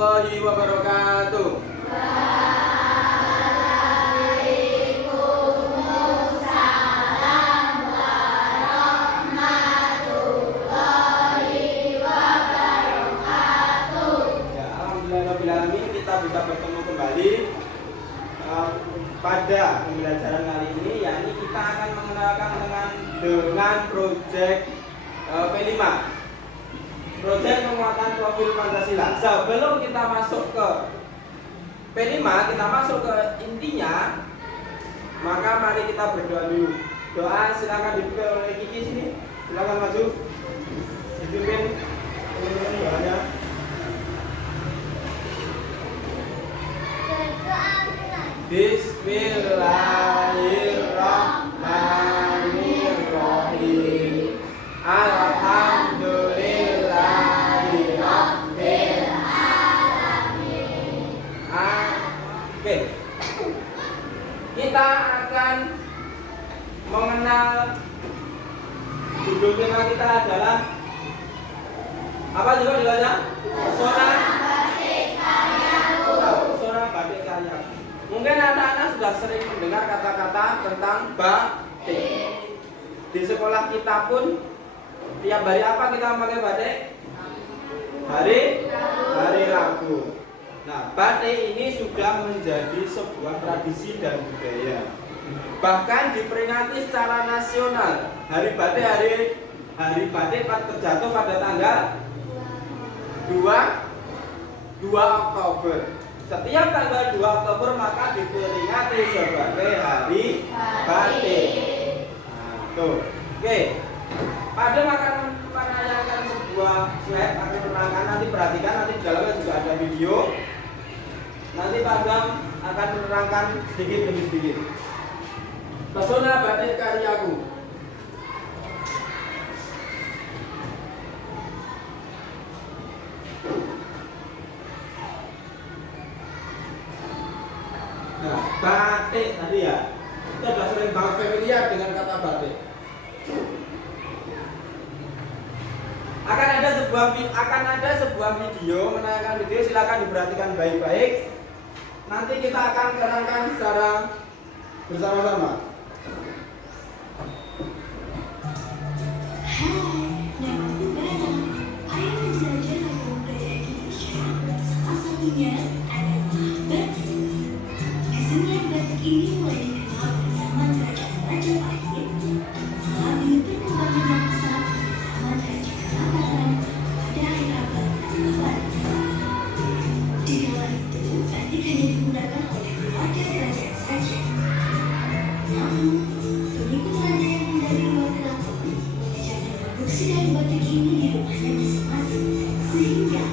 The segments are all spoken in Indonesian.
warahmatullahi wabarakatuh. Waalaikumsalam warahmatullahi wabarakatuh. Ya, alhamdulillahirobbilalamin, kita bisa bertemu kembali pada pembelajaran kali ini, yakni kita akan mengenalkan dengan proyek P5, proyek penguatan profil Pancasila. Sebelum kita masuk ke P5, kita masuk ke intinya, maka mari kita berdoa dulu. Doa silakan dipimpin oleh Kiki sini. Silakan maju. Dipimpin teman-teman doanya. Bismillahirrahmanirrahim. Alhamdulillahirabbil alamin. Oke. Kita akan mengenal, judul tema kita adalah apa juga judulnya? Pesona Batik Karyaku. Pesona Batik Karyaku. Mungkin anak-anak sudah sering mendengar kata-kata tentang batik. Di sekolah kita pun tiap hari apa kita memakai batik? Hari Rabu. Nah, batik ini sudah menjadi sebuah tradisi dan budaya. Bahkan diperingati secara nasional. Hari batik terjatuh pada tanggal 2 Oktober. Setiap tanggal 2 Oktober maka diperingati sebagai hari batik. Nah, tuh. Oke. Pada akan menayangkan sebuah slide, akan menerangkan, nanti perhatikan, nanti di dalamnya juga ada video. Nanti Pak Bang akan menerangkan sedikit demi sedikit. Pesona Batik Karyaku. Nah, batik tadi ya, kita sudah sering banget familiar dengan kata batik. Akan ada sebuah video, menayangkan video, silakan diperhatikan baik-baik. Nanti kita akan terangkan secara bersama-sama. Hai, namaku Bella. Ayo menjelajah ragam budaya Indonesia. Salah satunya adalah batik. Kesenian batik ini mulai dikenal pada zaman kerajaan Majapahit, mengalami perkembangan yang pesat pada zaman kerajaan Mataram pada akhir abad ke-8. Di kala itu, batik hanya digunakan oleh keluarga kerajaan saja. Namun, pengikut raja yang dari luar keraton mengerjakan produksi dari batik ini di rumahnya masing-masing, sehingga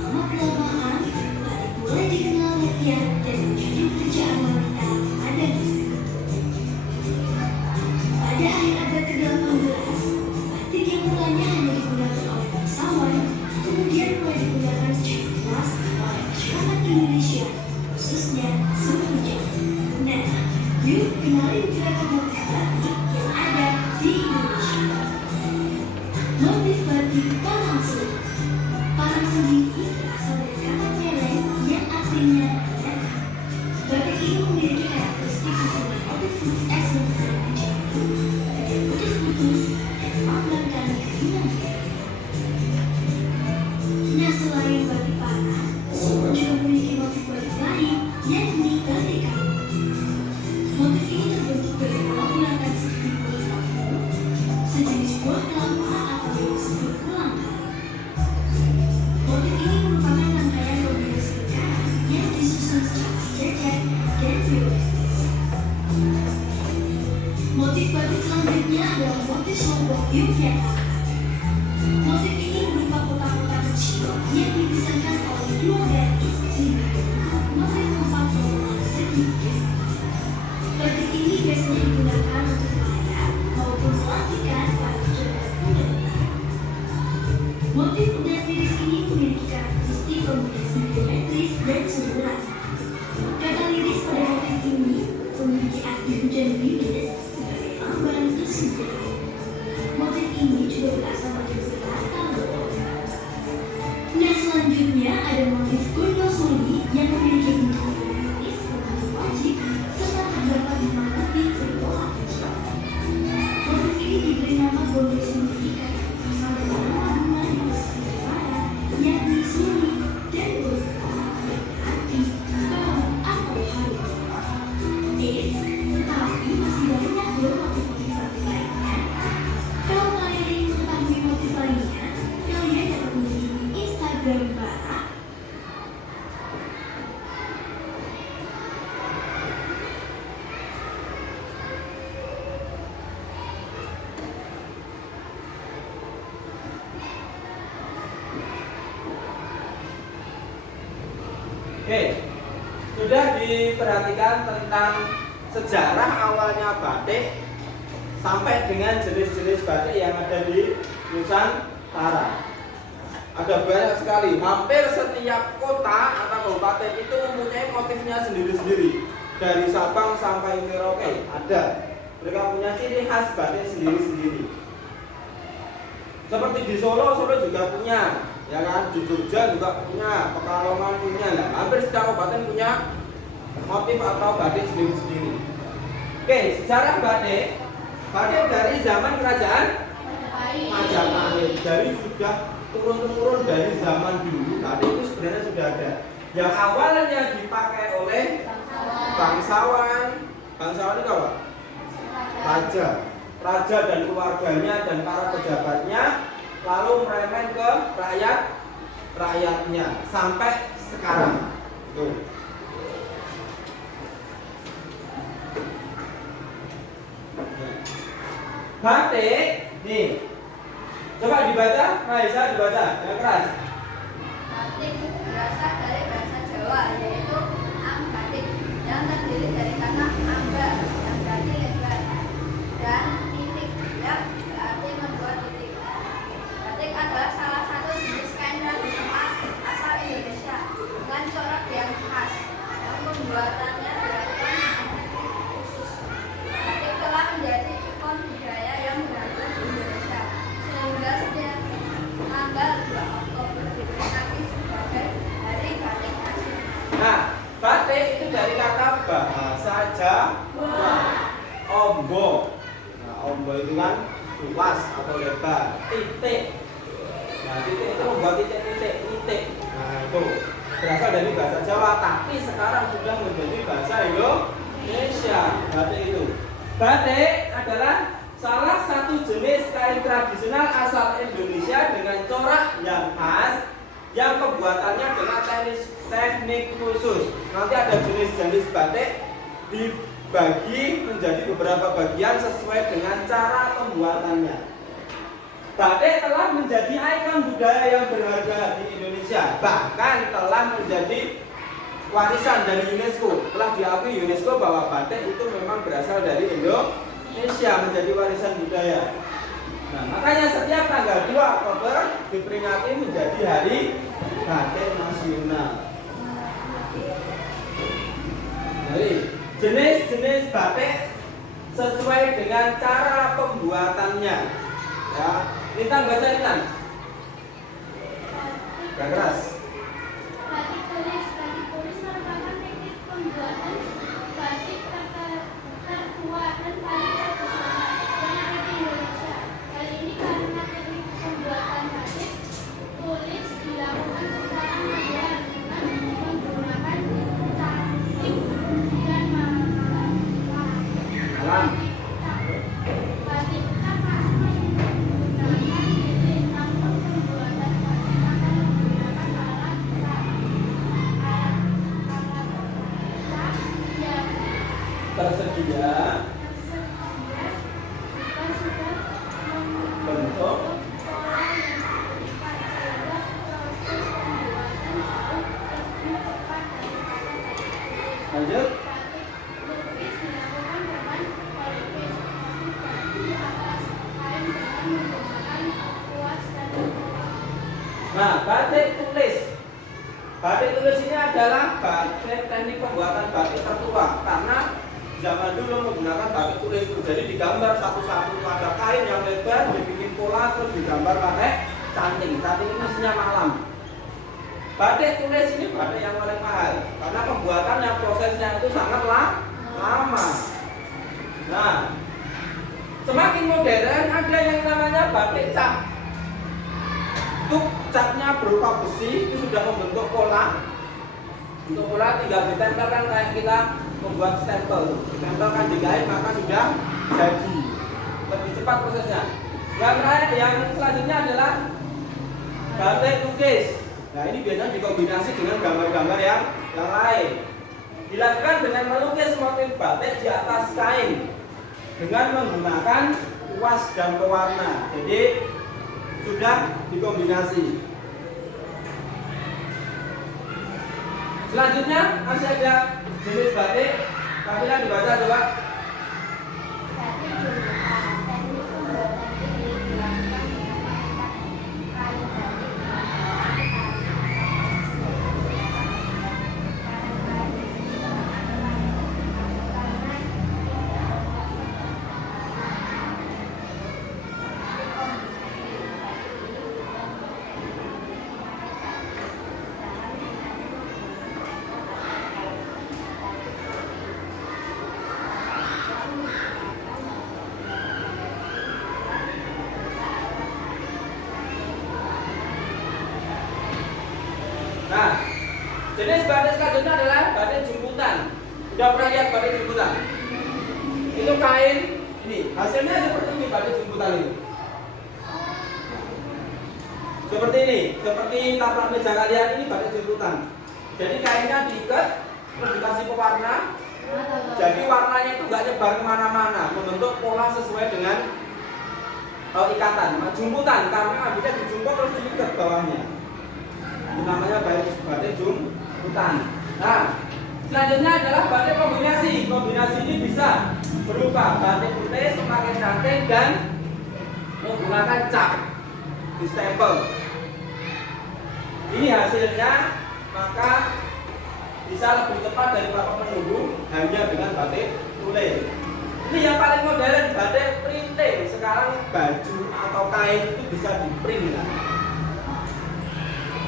lama-kelamaan batik mulai dikenal rakyat dan menjadi pekerjaan wanita pada masa itu. Pada akhir abad ke-18, batik yang mulanya hanya digunakan oleh bangsawan, kemudian mulai digunakan secara luas oleh masyarakat Indonesia, khususnya suku Jawa. Nah, yuk kenali beberapa motif batik yang ada di Indonesia. Motif batik Parangsuli. Parangsuli berasal dari kata peleng yang artinya datar. Batik ini memiliki karakteristik susunan motif X besar dan jauh, bagian putus-putus, dan melambangkan kesinambungan. Nah, selain batik parang, suku juga memiliki motif batik lain, yakni batik kayu. Motif ini terbentuk dari pola-pola seperti kulit lampu, sejenis buah kelapa atau yang disebut kulang kayu. Motif ini merupakan rangkaian kombinasi perkara yang disusun secara sejajar dan teoretis. Motif batik selanjutnya adalah motif Lombok Yogyakarta. Motif ini berupa kotak-kotak kecil yang dipisahkan oleh dua garis sehingga membentuk motif 4 pola segitiga. Batik ini biasanya digunakan untuk melayar maupun pelantikan para pejabat pemerintah. Motif udang tiris ini memiliki karakteristik kombinasi geometris dan sederhana. Kata liris pada motif ini memiliki arti hujan liris sebagai lambang kesuburan. Motif ini juga berasal dari kata. Nah, selanjutnya ada motif kuda. diperhatikan tentang sejarah awalnya batik sampai dengan jenis-jenis batik yang ada di Nusantara. Ada banyak sekali, hampir setiap kota atau kabupaten itu mempunyai motifnya sendiri-sendiri. Dari Sabang sampai Merauke ada. Mereka punya ciri khas batik sendiri-sendiri. Seperti di Solo, Solo juga punya, ya kan? Di Jogja juga punya, Pekalongan punya. Nah, hampir setiap kabupaten punya motif atau batik sendiri-sendiri. Oke, sejarah batik. Batik dari zaman kerajaan Majapahit. Dari sudah turun-temurun dari zaman dulu, batik itu sebenarnya sudah ada. Yang awalnya dipakai oleh bangsawan. Bangsawan itu apa? Raja dan keluarganya dan para pejabatnya, lalu meremen ke rakyatnya sampai sekarang. Tuh. Batik, nih, coba dibaca, Maisa dibaca, yang keras. Batik berasal dari bahasa Jawa, yaitu batik yang terdiri dari kata amba yang berarti lebar dan titik yang berarti membuat titik. Batik adalah salah satu jenis kain tradisional asal Indonesia dengan corak yang khas yang pembuatannya dilakukan dengan teknik khusus. Batik telah menjadi ikon budaya yang beragam di Indonesia sehingga setiap tanggal 2 Oktober diperingati sebagai Hari Batik Nasional. Nah, batik itu dari kata bahasa Jawa, ombo. Nah, ombo itu kan luas atau lebar. Titik. Nah, titik itu membuat titik. Nah, itu berasal dari bahasa Jawa, tapi sekarang sudah menjadi bahasa Indonesia. Batik itu. Batik adalah salah satu jenis kain tradisional asal Indonesia dengan corak yang khas yang pembuatannya dengan teknik khusus. Nanti ada jenis-jenis batik dibagi menjadi beberapa bagian sesuai dengan cara pembuatannya. Batik telah menjadi ikon budaya yang berharga di Indonesia, bahkan telah menjadi warisan dari UNESCO. Telah diakui UNESCO bahwa batik itu memang berasal dari Indonesia, menjadi warisan budaya. Nah, makanya setiap tanggal 2 Oktober diperingati menjadi Hari Batik Nasional. Jadi, jenis-jenis batik sesuai dengan cara pembuatannya. Ya, Lintang baca Lintang. Gak keras. Batik tulis merupakan teknik pembuatan batik tertua dan paling tradisional yang ada di Indonesia. Hal ini karena teknik pembuatan batik tulis dilakukan secara manual dengan menggunakan cantik dan malam. Batik tapas menggunakan titik, namun pembuatan batik akan menggunakan alat yang Tersedia bentuk pola yang tepat sehingga proses pembuatan jauh lebih cepat daripada batik tulis. lanjut. Batik lukis dilakukan dengan pelukis motif di atas kain dengan menggunakan kuas dan bentuk. Nah, batik tulis. Batik tulis ini adalah batik teknik pembuatan batik tertua karena zaman dulu menggunakan batik tulis. Jadi digambar satu-satu, ada kain yang lebar, dibikin pola terus digambar pakai canting. Canting ini mestinya malam. Batik tulis ini batik yang paling mahal karena pembuatannya prosesnya itu sangat lama. Nah, semakin modern ada yang namanya batik cap. Untuk catnya berupa besi itu sudah membentuk pola. Untuk pola tinggal ditempelkan kayak kita membuat stempel. Ditempelkan di kain maka sudah jadi. Lebih cepat prosesnya. Yang selanjutnya adalah batik lukis. Nah, ini biasanya dikombinasi dengan gambar-gambar yang lain. Dilakukan dengan melukis motif batik di atas kain dengan menggunakan kuas dan pewarna. Jadi sudah dikombinasi. Selanjutnya masih ada jenis batik Kamila dibaca coba. Batik jumbutan teknik pembuatan ini dilakukan dengan mengikat kain batik dengan tali Nah, jenis batik selanjutnya adalah batik jumputan. Sudah pernah lihat batik jumputan? Itu kain ini, hasilnya seperti ini batik jumputan ini. Seperti ini, seperti taplak meja kalian ini batik jumputan. Jadi kainnya diikat, terus dikasih pewarna. Jadi warnanya itu nggak nyebar kemana-mana, membentuk pola sesuai dengan ikatan. Nah, jumputan karena bisa dijumput terus diikat bawahnya. Itu namanya batik jumputan. Nah, selanjutnya adalah batik kombinasi. Kombinasi ini bisa berupa batik putih memakai canting dan menggunakan cap di stempel. Ini hasilnya maka bisa lebih cepat dari bapak menunggu hanya dengan batik tulis. Ini yang paling modern, batik printing. Sekarang baju atau kain itu bisa di print.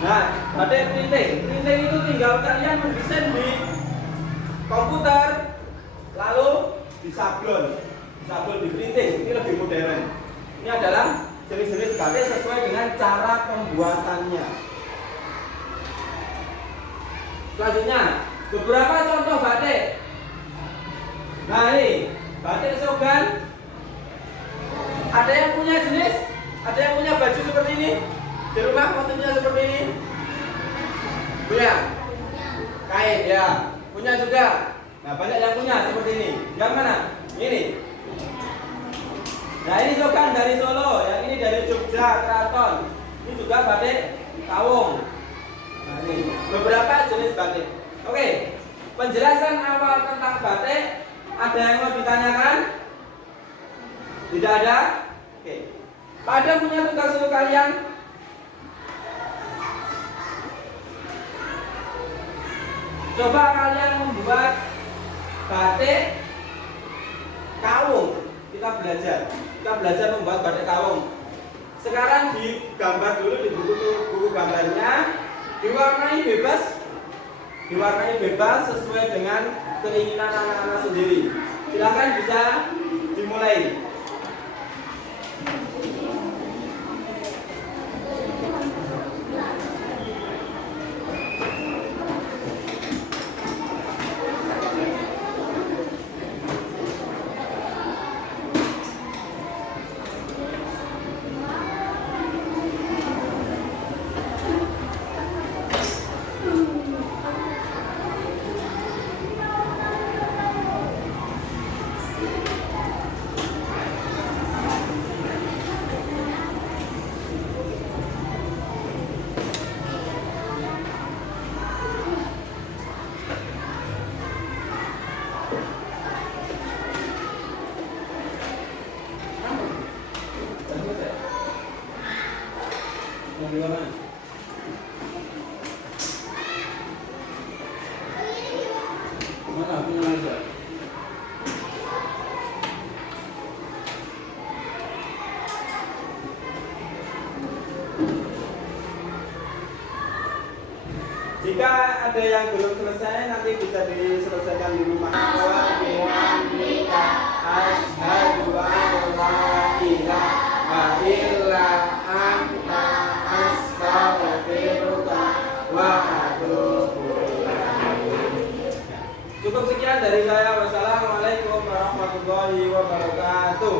Nah, batik printing itu tinggal kalian mendesain di komputer, lalu disablon di printing. Ini lebih modern. Ini adalah jenis-jenis batik sesuai dengan cara pembuatannya. Selanjutnya, beberapa contoh batik. Nah ini, batik sogan. Ada yang punya jenis? Ada yang punya baju seperti ini? Di rumah motifnya seperti ini? Punya? Kain ya, punya juga. Nah banyak yang punya seperti ini. Yang mana? Ini. Nah ini sogan dari Solo, yang ini dari Jogja, Keraton. Ini juga batik Kawung. Nah ini beberapa jenis batik. Oke, penjelasan awal tentang batik. Ada yang mau ditanyakan? Tidak ada? Oke. Pada punya tugas untuk kalian. Coba kalian membuat batik kawung. Kita belajar membuat batik kawung. Sekarang digambar dulu di buku gambarnya. Diwarnai bebas sesuai dengan keinginan anak-anak sendiri. Silakan bisa dimulai. Jika ada yang belum selesai nanti bisa diselesaikan di rumah. Wa bihamdika asyhadu an la ilaha illa anta astaghfiruka wa atubu ilaik. Cukup sekian dari saya. Wassalamualaikum warahmatullahi wabarakatuh.